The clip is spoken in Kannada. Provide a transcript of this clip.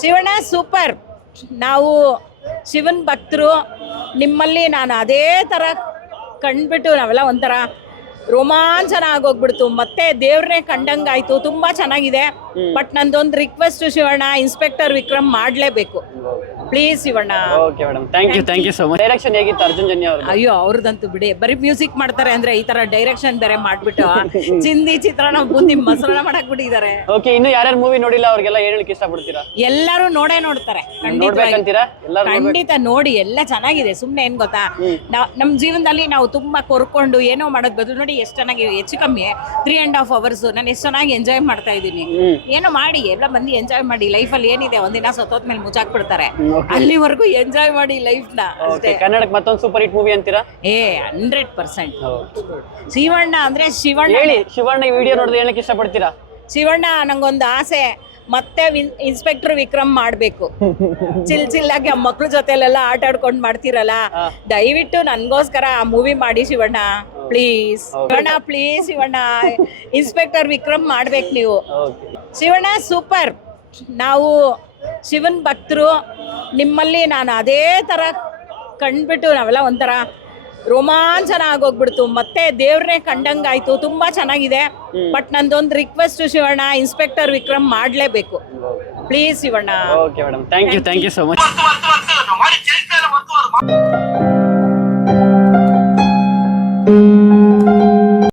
ಶಿವಣ್ಣ ಸೂಪರ್. ನಾವು ಶಿವನ್ ಭಕ್ತರು. ನಿಮ್ಮಲ್ಲಿ ನಾನು ಅದೇ ಥರ ಕಂಡ್ಬಿಟ್ಟು ನಾವೆಲ್ಲ ಒಂಥರ ರೋಮಾಂಚನ ಆಗೋಗ್ಬಿಡ್ತು. ಮತ್ತೆ ದೇವ್ರನ್ನೇ ಕಂಡಂಗಾಯ್ತು. ತುಂಬ ಚೆನ್ನಾಗಿದೆ. ಬಟ್ ನಂದೊಂದು ರಿಕ್ವೆಸ್ಟ್ ಶಿವಣ್ಣ, ಇನ್ಸ್ಪೆಕ್ಟರ್ ವಿಕ್ರಮ್ ಮಾಡಲೇಬೇಕು please Shivanna. Okay madam, thank you so much. Direction ಹೇಗಿತ್ತು ಅರ್ಜುನ್ ಜನ್ಯ ಅವರು? ಅಯ್ಯೋ ಅವ್ರದಂತೂ ಬಿಡಿ, ಬರೀ ಮ್ಯೂಸಿಕ್ ಮಾಡ್ತಾರೆ ಅಂದ್ರೆ ಈ ತರ ಡೈರೆಕ್ಷನ್ ಬೇರೆ ಮಾಡ್ಬಿಟ್ಟು ಚಿಂದಿ ಚಿತ್ರಾನ್ನ ಬೂಂದಿ ಮೊಸರನ್ನ ಮಾಡಕ್ ಬಿಟ್ಟಿದ್ದಾರೆ. ಓಕೆ, ಇನ್ನು ಯಾರ್ಯಾರು ಮೂವಿ ನೋಡಿಲ್ಲ ಅವ್ರಿಗೆಲ್ಲ ಏನ್ ಹೇಳಕ್ ಇಷ್ಟಪಡ್ತೀರಾ? ಎಲ್ಲರೂ ನೋಡ್ತಾರೆ ನೋಡ್ಬೇಕಂತೀರಾ? ಖಂಡಿತ ನೋಡಿ, ಎಲ್ಲ ಚೆನ್ನಾಗಿದೆ. ಸುಮ್ನೆ ಏನ್ ಗೊತ್ತಾ, ನಮ್ ಜೀವನದಲ್ಲಿ ನಾವು ತುಂಬಾ ಕೊರ್ಕೊಂಡು ಏನೋ ಮಾಡೋದ್ ಬದಲು ನೋಡಿ ಎಷ್ಟು ಚೆನ್ನಾಗಿ, ಹೆಚ್ಚು ಕಮ್ಮಿ 3.5 hours ನಾನು ಎಷ್ಟು ಚೆನ್ನಾಗಿ ಎಂಜಾಯ್ ಮಾಡ್ತಾ ಇದ್ದೀನಿ. ಏನೋ ಮಾಡಿ ಎಲ್ಲ ಬಂದು ಎಂಜಾಯ್ ಮಾಡಿ. ಲೈಫಲ್ಲಿ ಏನಿದೆ, ಒಂದಿನ ಸತ್ತೋದ್ಮೇಲೆ ಮುಚ್ಚಾಕ್ಬಿಡ್ತಾರೆ, ಅಲ್ಲಿವರೆಗೂ ಎಂಜಾಯ್ ಮಾಡಿ ಲೈಫ್ ನ ಅಷ್ಟೇ. ಕನ್ನಡಕ್ಕೆ ಮತ್ತೊಂದು ಸೂಪರ್ ಹಿಟ್ ಮೂವಿ ಅಂತೀರಾ? 100%. ಶಿವಣ್ಣ ಅಂದ್ರೆ ಶಿವಣ್ಣ. ಹೇಳಿ, ಶಿವಣ್ಣ ಈ ವಿಡಿಯೋ ನೋಡಿದ್ರೆ ಏನಕ್ಕೆ ಇಷ್ಟಪಡ್ತೀರಾ? ಶಿವಣ್ಣ ನಂಗೊಂದು ಆಸೆ, ಮತ್ತೆ ಇನ್ಸ್ಪೆಕ್ಟರ್ ವಿಕ್ರಮ್ ಮಾಡ್ಬೇಕು. ಚಿಲ್ಲಾಗಿ ಆ ಮಕ್ಳ ಜೊತೆಲೆಲ್ಲ ಆಟ ಆಡ್ಕೊಂಡ್ ಮಾಡ್ತಿರಲ್ಲ, ದಯವಿಟ್ಟು ನನ್ಗೋಸ್ಕರ ಆ ಮೂವಿ ಮಾಡಿ Shivanna please. Shivanna please, Shivanna inspector Vikram ಮಾಡ್ಬೇಕು ನೀವು. ಶಿವಣ್ಣ ಸೂಪರ್. ನಾವು ಶಿವನ್ ಭಕ್ತರು. ನಿಮ್ಮಲ್ಲಿ ನಾನು ಅದೇ ಥರ ಕಂಡ್ಬಿಟ್ಟು ನಾವೆಲ್ಲ ಒಂಥರ ರೋಮಾಂಚನ ಆಗೋಗ್ಬಿಡ್ತು. ಮತ್ತೆ ದೇವ್ರನ್ನೇ ಕಂಡಂಗಾಯ್ತು. ತುಂಬ ಚೆನ್ನಾಗಿದೆ. ಬಟ್ ನಂದೊಂದು ರಿಕ್ವೆಸ್ಟ್ ಶಿವಣ್ಣ, ಇನ್ಸ್ಪೆಕ್ಟರ್ ವಿಕ್ರಮ್ ಮಾಡಲೇಬೇಕು please Shivanna. Okay madam, thank you so much.